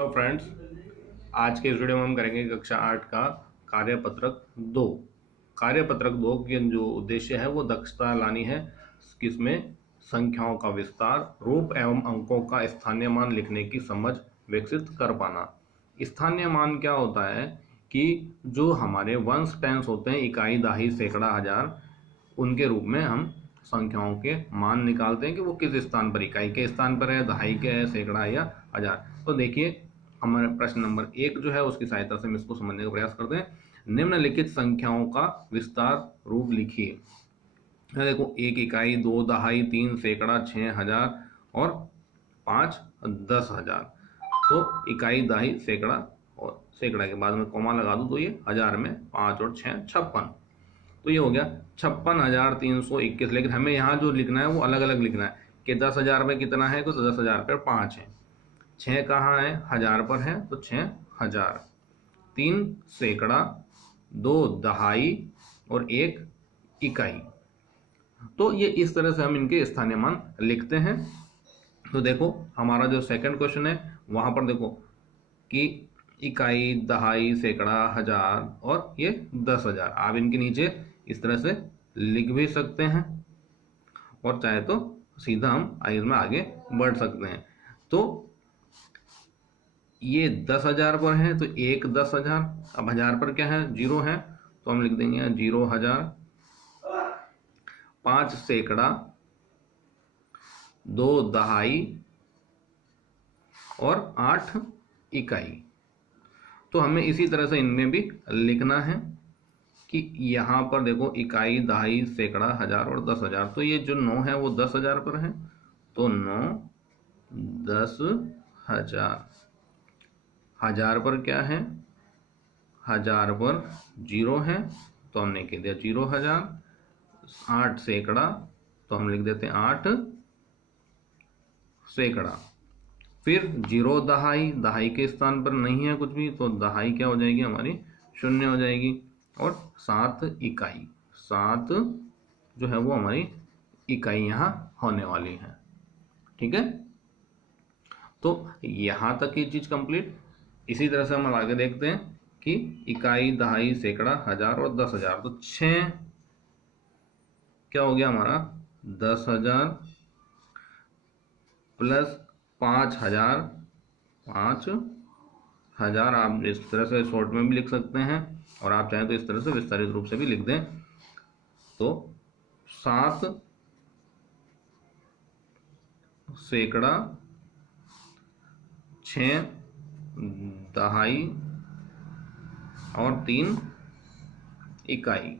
Hello friends, आज के इस वीडियो में हम करेंगे कक्षा 8 का कार्यपत्रक 2। कार्यपत्रक 2 के जो उद्देश्य है वो दक्षता लानी है किसमें संख्याओं का विस्तार, रूप एवं अंकों का स्थानीय मान लिखने की समझ विकसित कर पाना। स्थानीय मान क्या होता है कि जो हमारे वंश टेंस होते हैं, इकाई, दहाई, सैकड़ा, हजार, उनके रूप में हम संख्याओं के मान निकालते हैं कि वो किस स्थान पर, इकाई के स्थान पर है, दहाई के है, सैकड़ा या हजार। तो देखिए हमारे प्रश्न नंबर 1 जो है उसकी सहायता से हम इसको समझने का प्रयास करते हैं। निम्नलिखित संख्याओं का विस्तार रूप लिखिए। देखो, 1 इकाई, 2 दहाई, 3 सैकड़ा, 6 हजार और 5 10,000। तो इकाई, दहाई, सैकड़ा और सैकड़ा के बाद में कॉमा लगा दूं तो ये हजार में 5 और 6 56। तो ये हो गया 56,321। लेकिन हमें यहाँ जो लिखना है वो अलग अलग लिखना है कि 10,000 में कितना है, तो 10,000 पर 5 है। 6 कहाँ है, हजार पर है, तो 6,000। 3 सैकड़ा, 2 दहाई और 1 इकाई। तो ये इस तरह से हम इनके स्थानीय मान लिखते हैं। तो देखो हमारा जो सेकंड क्वेश्चन है वहां पर देखो कि इकाई, दहाई, सैकड़ा, हजार और ये 10,000। आप इनके नीचे इस तरह से लिख भी सकते हैं और चाहे तो सीधा हम इसमें आगे बढ़ सकते हैं। तो ये 10,000 पर है तो 1 10,000। अब हजार पर क्या है, 0 है, तो हम लिख देंगे 0,000। 5 सैकड़ा, 2 दहाई और 8 इकाई। तो हमें इसी तरह से इनमें भी लिखना है कि यहाँ पर देखो इकाई, दहाई, सैकड़ा, हजार और 10,000। तो ये जो 9 है वो 10,000 पर है, तो 9 10,000। हजार पर क्या है, हजार पर 0 है, तो हमने कह दिया 0,000। 8 सैकड़ा, तो हम लिख देते हैं 8 सैकड़ा। फिर 0 दहाई, दहाई के स्थान पर नहीं है कुछ भी, तो दहाई क्या हो जाएगी हमारी, 0 हो जाएगी। और 7 इकाई, 7 जो है वो हमारी इकाई यहाँ होने वाली है। ठीक है, तो यहाँ तक ये चीज कंप्लीट। इसी तरह से हम आगे देखते हैं कि इकाई, दहाई, सैकड़ा, हजार और 10,000। तो 6 क्या हो गया हमारा, 10,000 प्लस 5,000। 5,000 आप इस तरह से शॉर्ट में भी लिख सकते हैं और आप चाहें तो इस तरह से विस्तारित रूप से भी लिख दें। तो 7 सैकड़ा, 6 दहाई और 3 इकाई।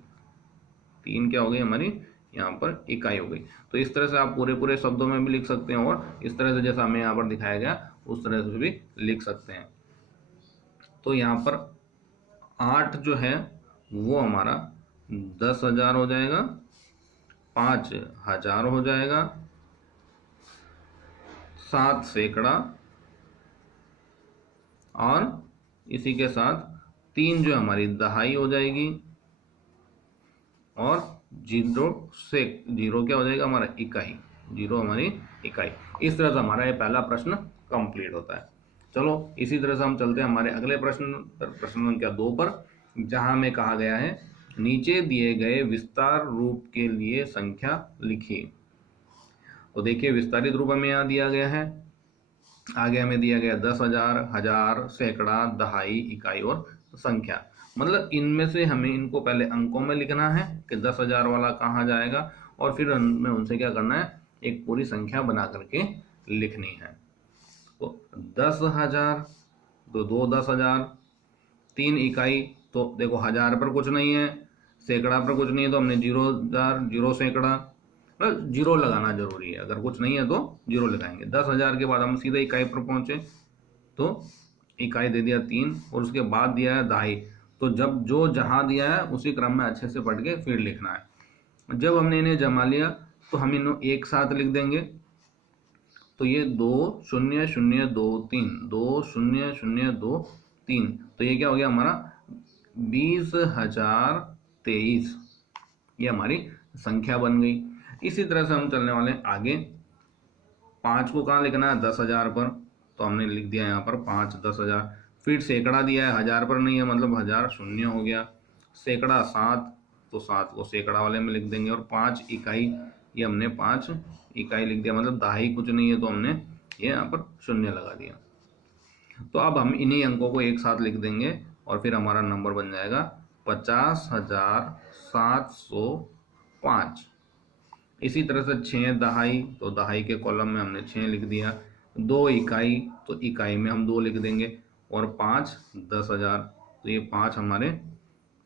3 क्या हो गई हमारी यहाँ पर इकाई हो गई। तो इस तरह से आप पूरे पूरे शब्दों में भी लिख सकते हैं और इस तरह से जैसा हमें यहाँ पर दिखाया गया उस तरह से भी लिख सकते हैं। तो यहाँ पर 8 जो है वो हमारा 10,000 हो जाएगा, 5,000 हो जाएगा, 7 सैकड़ा और इसी के साथ 3 जो हमारी दहाई हो जाएगी और 0 क्या हो जाएगा हमारा, इकाई। 0 हमारी इकाई। इस तरह से हमारा ये पहला प्रश्न कंप्लीट होता है। चलो इसी तरह से हम चलते हैं हमारे अगले प्रश्न पर, प्रश्न संख्या 2 पर, जहां में कहा गया है नीचे दिए गए विस्तार रूप के लिए संख्या लिखिए। तो देखिए विस्तारित रूप हमें यहाँ दिया गया है, आगे हमें दिया गया 10,000, हजार, सैकड़ा, दहाई, इकाई और संख्या। मतलब इनमें से हमें इनको पहले अंकों में लिखना है कि 10,000 वाला कहाँ जाएगा और फिर हमें उनसे क्या करना है, एक पूरी संख्या बना करके लिखनी है। तो 10,000, तो 2 10,000, 3 इकाई। तो देखो हजार पर कुछ नहीं है, सैकड़ा पर कुछ नहीं है, तो हमने 0,000, 0 सैकड़ा, 0 लगाना जरूरी है। अगर कुछ नहीं है तो 0 लगाएंगे। 10,000 के बाद हम सीधे इकाई पर पहुंचे, तो इकाई दे दिया 3 और उसके बाद दिया है दहाई। तो जब जो जहां दिया है उसी क्रम में अच्छे से पढ़ के फिर लिखना है। जब हमने इन्हें जमा लिया तो हम इन्हें एक साथ लिख देंगे। तो ये 2 0 0 2 3, 2 0 0 2 3, तो ये क्या हो गया हमारा 20,023। ये हमारी संख्या बन गई। इसी तरह से हम चलने वाले आगे। 5 को कहाँ लिखना है, 10,000 पर, तो हमने लिख दिया यहाँ पर 5 10,000। फिर सैकड़ा दिया है, 1000 पर नहीं है, मतलब 1000 शून्य हो गया। सैकड़ा 7, तो 7 को सैकड़ा वाले में लिख देंगे। और 5 इकाई, ये हमने 5 इकाई लिख दिया, मतलब दहाई कुछ नहीं है तो हमने ये यहाँ पर शून्य लगा दिया। तो अब हम इन्हीं अंकों को एक साथ लिख देंगे और फिर हमारा नंबर बन जाएगा 50,705। इसी तरह से 6 दहाई, तो दहाई के कॉलम में हमने 6 लिख दिया। 2 इकाई, तो इकाई में हम 2 लिख देंगे। और 5 10,000, तो ये 5 हमारे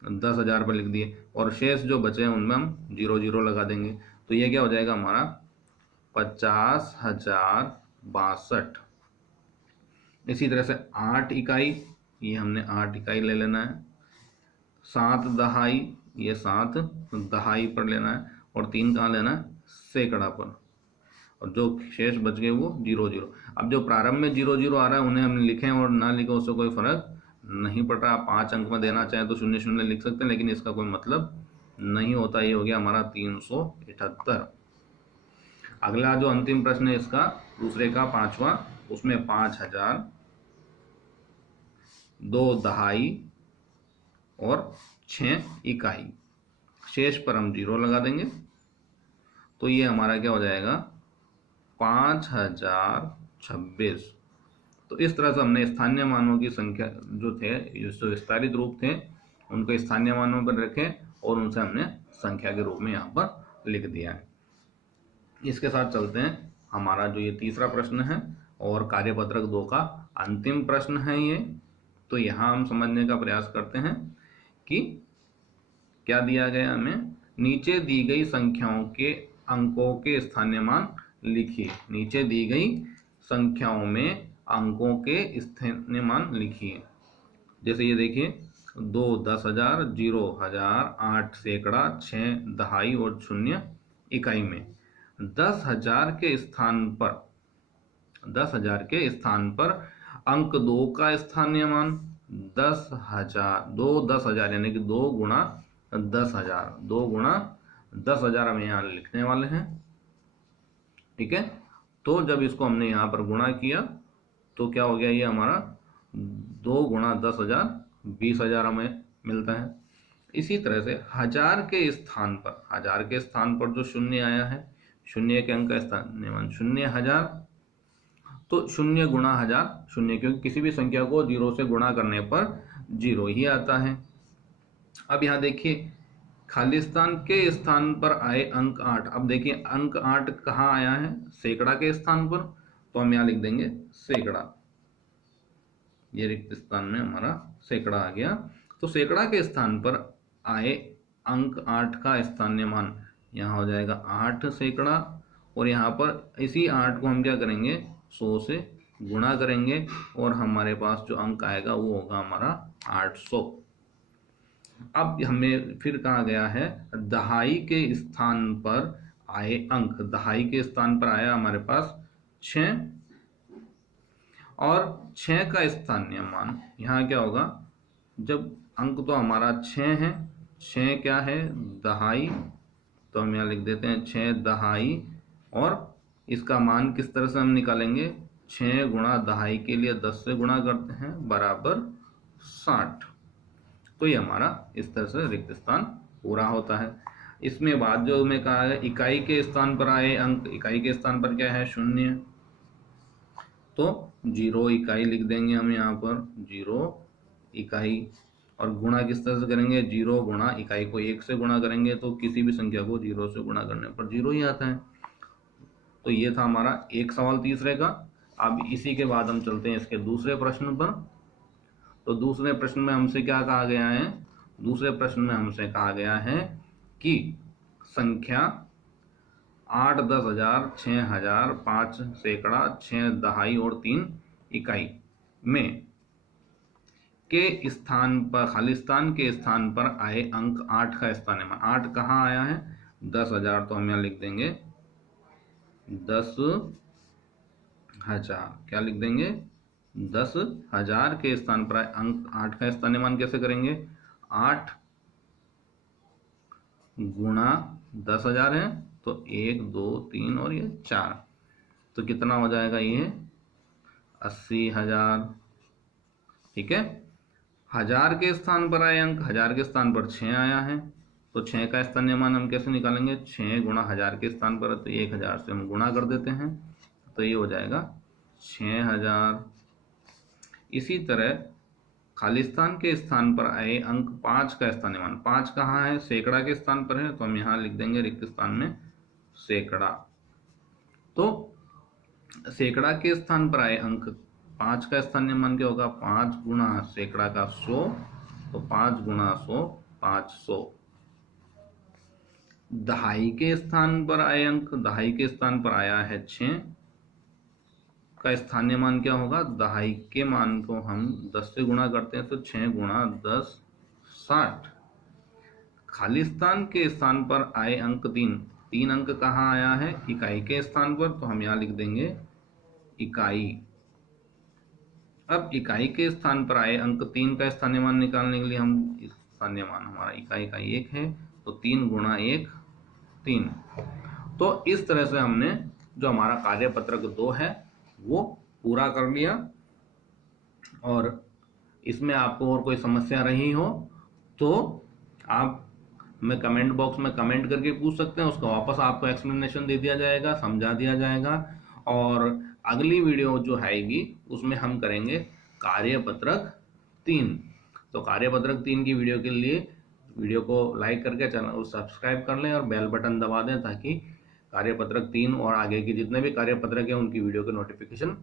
10,000 पर लिख दिए। और शेष जो बचे हैं उनमें हम 0 0 लगा देंगे। तो ये क्या हो जाएगा हमारा 50,062। इसी तरह से 8 इकाई, ये हमने 8 इकाई ले लेना है। 7 दहाई, ये 7 दहाई पर लेना है। और 3 कहाँ लेना है, सैकड़ा पर। और जो शेष बच गए वो 0 0। अब जो प्रारंभ में 0 0 आ रहा है उन्हें हमने लिखे और ना लिखे उससे कोई फर्क नहीं पड़ रहा। आप 5 अंक में देना चाहें तो 0 0 लिख सकते हैं, लेकिन इसका कोई मतलब नहीं होता। ये हो गया हमारा 378। अगला जो अंतिम प्रश्न है इसका दूसरे का 5वां, उसमें 5,000, 2 दहाई और 6 इकाई, शेष पर हम 0 लगा देंगे। तो ये हमारा क्या हो जाएगा 5026। तो इस तरह से हमने स्थानीय मानों की संख्या जो थे, जो विस्तारित रूप थे, उनको स्थानीय मानों पर रखे और उनसे हमने संख्या के रूप में यहाँ पर लिख दिया है। इसके साथ चलते हैं, हमारा जो ये तीसरा प्रश्न है और कार्यपत्रक 2 का अंतिम प्रश्न है ये। तो यहाँ हम समझने का प्रयास करते हैं कि क्या दिया गया हमें। नीचे दी गई संख्याओं के अंकों के स्थानीय मान लिखिए। नीचे दी गई संख्याओं में अंकों के स्थानीय मान लिखिए। जैसे ये देखिए 2 10,000, 0 1000, 8 सैकड़ा, 6 दहाई और 0 इकाई में 10,000 के स्थान पर 10,000 के स्थान पर अंक 2 का स्थानीय मान 10,000, 2 10,000 यानी कि 2 गुणा 10,000, 2 गुणा 10,000 हम यहाँ लिखने वाले हैं। ठीक है, तो जब इसको हमने यहाँ पर गुणा किया तो क्या हो गया, ये हमारा 2 गुणा 10,000 20,000 हमें मिलता है। इसी तरह से 1000 के स्थान पर, 1000 के स्थान पर जो शून्य आया है, शून्य के अंक का स्थानीय मान 0,000, तो 0 गुणा 1000 शून्य, क्योंकि किसी भी संख्या को 0 से गुणा करने पर 0 ही आता है। अब यहाँ देखिए खालिस्तान के स्थान पर आए अंक 8। अब देखिए अंक 8 कहाँ आया है, सैकड़ा के स्थान पर, तो हम यहाँ लिख देंगे सैकड़ा। ये रिक्त स्थान में हमारा सैकड़ा आ गया। तो सैकड़ा के स्थान पर आए अंक 8 का स्थानीय मान यहाँ हो जाएगा 8 सैकड़ा। और यहाँ पर इसी 8 को हम क्या करेंगे 100 से गुणा करेंगे और हमारे पास जो अंक आएगा वो होगा हमारा 800। अब हमें फिर कहा गया है दहाई के स्थान पर आए अंक। दहाई के स्थान पर आया हमारे पास 6 और 6 का स्थानीय मान यहाँ क्या होगा, जब अंक तो हमारा 6 है, 6 क्या है दहाई, तो हम यहाँ लिख देते हैं 6 दहाई। और इसका मान किस तरह से हम निकालेंगे, 6 गुणा दहाई के लिए 10 से गुणा करते हैं बराबर 60। तो ये हमारा इस तरह से रिक्त स्थान पूरा होता है। इसमें बाद जो मैं कहा है इकाई के स्थान पर आए अंक, इकाई के स्थान पर क्या है 0, तो 0 इकाई लिख देंगे हम यहाँ पर 0 इकाई। और गुणा किस तरह से करेंगे, 0 गुणा इकाई को 1 से गुणा करेंगे तो किसी भी संख्या को 0 से गुणा करने पर 0 ही आता है। तो ये था हमारा एक सवाल तीसरे का। अब इसी के बाद हम चलते हैं इसके दूसरे प्रश्न पर। तो दूसरे प्रश्न में हमसे क्या कहा गया है, दूसरे प्रश्न में हमसे कहा गया है कि संख्या 8 10,000, 6,000, 5 सैकड़ा, 6 दहाई और 3 इकाई में के स्थान पर, खालिस्तान के स्थान पर आए अंक 8 का स्थानीय मान। 8 कहाँ आया है 10,000, तो हम यहाँ लिख देंगे 10,000। क्या लिख देंगे 10,000 के स्थान पर आए अंक 8 का स्थानीय मान कैसे करेंगे, 8 गुणा 10,000 है तो 1 2 3 और ये 4, तो कितना हो जाएगा ये 80,000। ठीक है, 1000 के स्थान पर आए अंक, 1000 के स्थान पर 6 आया है, तो 6 का स्थानीय मान हम कैसे निकालेंगे, 6 गुणा 1000 के स्थान पर है तो 1000 से हम गुणा कर देते हैं, तो ये हो जाएगा 6000। इसी तरह खालिस्तान के स्थान पर आए अंक 5 का स्थानीय मान, 5 कहाँ है, सैकड़ा के स्थान पर है, तो हम यहाँ लिख देंगे रिक्त स्थान में सैकड़ा। तो सैकड़ा के स्थान पर आए अंक 5 का स्थानीय मान क्या होगा, 5 गुणा सैकड़ा का 100, तो 5 गुणा 100 500। दहाई के स्थान पर आए अंक, दहाई के स्थान पर आया है 6 का स्थानीय मान क्या होगा, दहाई के मान को हम 10 से गुणा करते हैं, तो 6 गुणा 10 60। खालिस्तान के स्थान पर आए अंक 3 अंक कहाँ आया है, इकाई के स्थान पर, तो हम यहाँ लिख देंगे इकाई। अब इकाई के स्थान पर आए अंक 3 का स्थानीय मान निकालने के लिए हम स्थानीय मान हमारा इकाई का 1 है, तो 3 गुणा 1 3। तो इस तरह से हमने जो हमारा कार्यपत्रक 2 है वो पूरा कर लिया। और इसमें आपको और कोई समस्या रही हो तो आप मैं कमेंट बॉक्स में कमेंट करके पूछ सकते हैं, उसका वापस आपको एक्सप्लेनेशन दे दिया जाएगा, समझा दिया जाएगा। और अगली वीडियो जो आएगी उसमें हम करेंगे कार्यपत्रक 3। तो कार्यपत्रक 3 की वीडियो के लिए वीडियो को लाइक करके चैनल को सब्सक्राइब कर लें और बेल बटन दबा दें, ताकि कार्यपत्रक 3 और आगे के जितने भी कार्यपत्रक हैं उनकी वीडियो के नोटिफिकेशन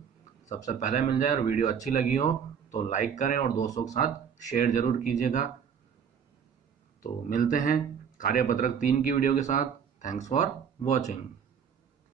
सबसे पहले मिल जाए। और वीडियो अच्छी लगी हो तो लाइक करें और दोस्तों के साथ शेयर जरूर कीजिएगा। तो मिलते हैं कार्यपत्रक 3 की वीडियो के साथ। Thanks for watching.